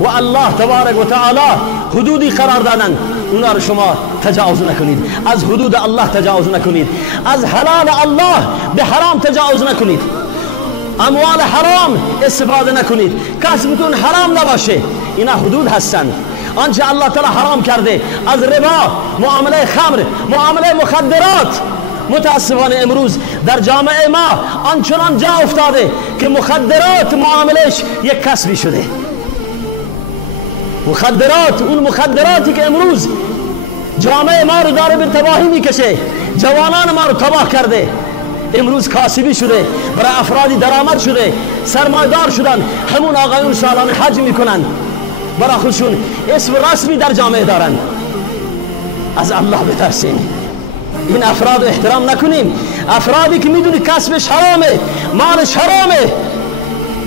و الله تبارک و تعالی حدودی قرار دادن، اونا رو شما تجاوز نکنید. از حدود الله تجاوز نکنید، از حلال الله به حرام تجاوز نکنید، اموال حرام استفاده نکنید، کسبتون حرام نباشه. اینا حدود هستند. آنچه الله تعالی حرام کرده از ربا، معامله خمر، معامله مخدرات، متاسفانه امروز در جامعه ما آنچنان جا افتاده که مخدرات معاملش یک کسبی شده. مخدرات، اون مخدراتی که امروز جامعه ما رو داره به تباهی میکشه، جوانان ما رو تباه کرده، امروز کاسبی شده، برای افرادی درآمد شده، سرمایه‌دار شدن. همون آقایون سالانه حج میکنن، برای خودشون اسم رسمی در جامعه دارن. از الله بترسیم، این افراد احترام نکنیم. افرادی که میدونی کسبش حرامه، مالش حرامه،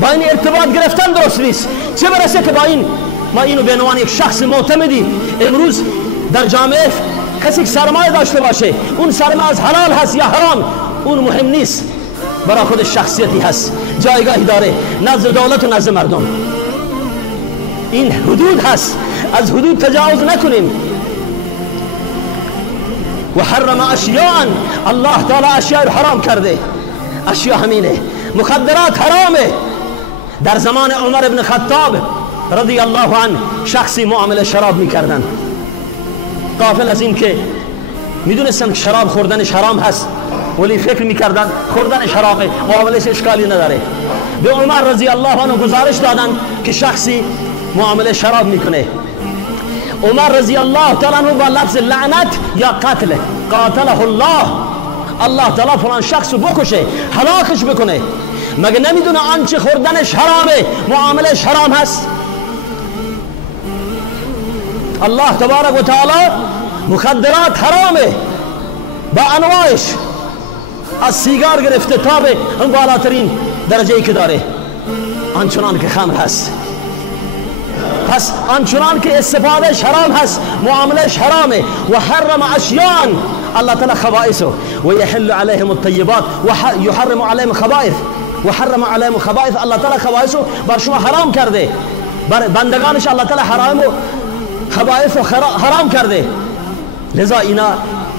با این ارتباط گرفتن درست نیست. چه برسه که با این ما اینو به عنوان یک شخص معتمدی امروز در جامعه کسی که سرمایه داشته باشه، اون سرمایه از حلال هست یا حرام اون مهم نیست، برای خودش شخصیتی هست، جایگاهی داره نزد دولت و نزد مردم. این حدود هست، از حدود تجاوز نکنیم. و حرم اشیاء، الله تعالی اشیاء رو حرام کرده. اشیاء همینه، مخدرات حرامه. در زمان عمر ابن خطاب رضی الله عنه شخصی معامله شراب میکردن، غافل از این که میدونستن که شراب خوردنش حرام هست، ولی فکر میکردن خوردن شراب معاملش اشکالی نداره. به عمر رضی الله عنه گزارش دادن که شخصی معامله شراب میکنه. عمر رضی الله تعالی عنه با لفظ لعنت یا قتل، قاتله الله، الله تعالی فلان شخص رو بکشه، هلاکش بکنه. مگه نمیدونه آنچه خوردنش حرامه معاملش حرام هست؟ الله تبارک و تعالی مخدرات حرامه با انواعش، از سیگار گرفته تا به اون بالاترین درجه‌ای که داره، آنچنان که خمر هست. پس آنچنان که استفادهش حرام هست معاملش حرامه. و حرم اشیاء، الله تعالی خبائثه و یحل علیهم الطیبات و یحرم علیهم خبائث و حرم علیهم خبائث. الله تعالی خبائثه بر شما حرام کرده، بر بندگانش الله تعالی حرام و خبائث حرام کرده. لذا اینا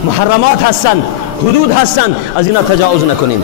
محرمات هستن، حدود هستن، از اینا تجاوز نکنیم.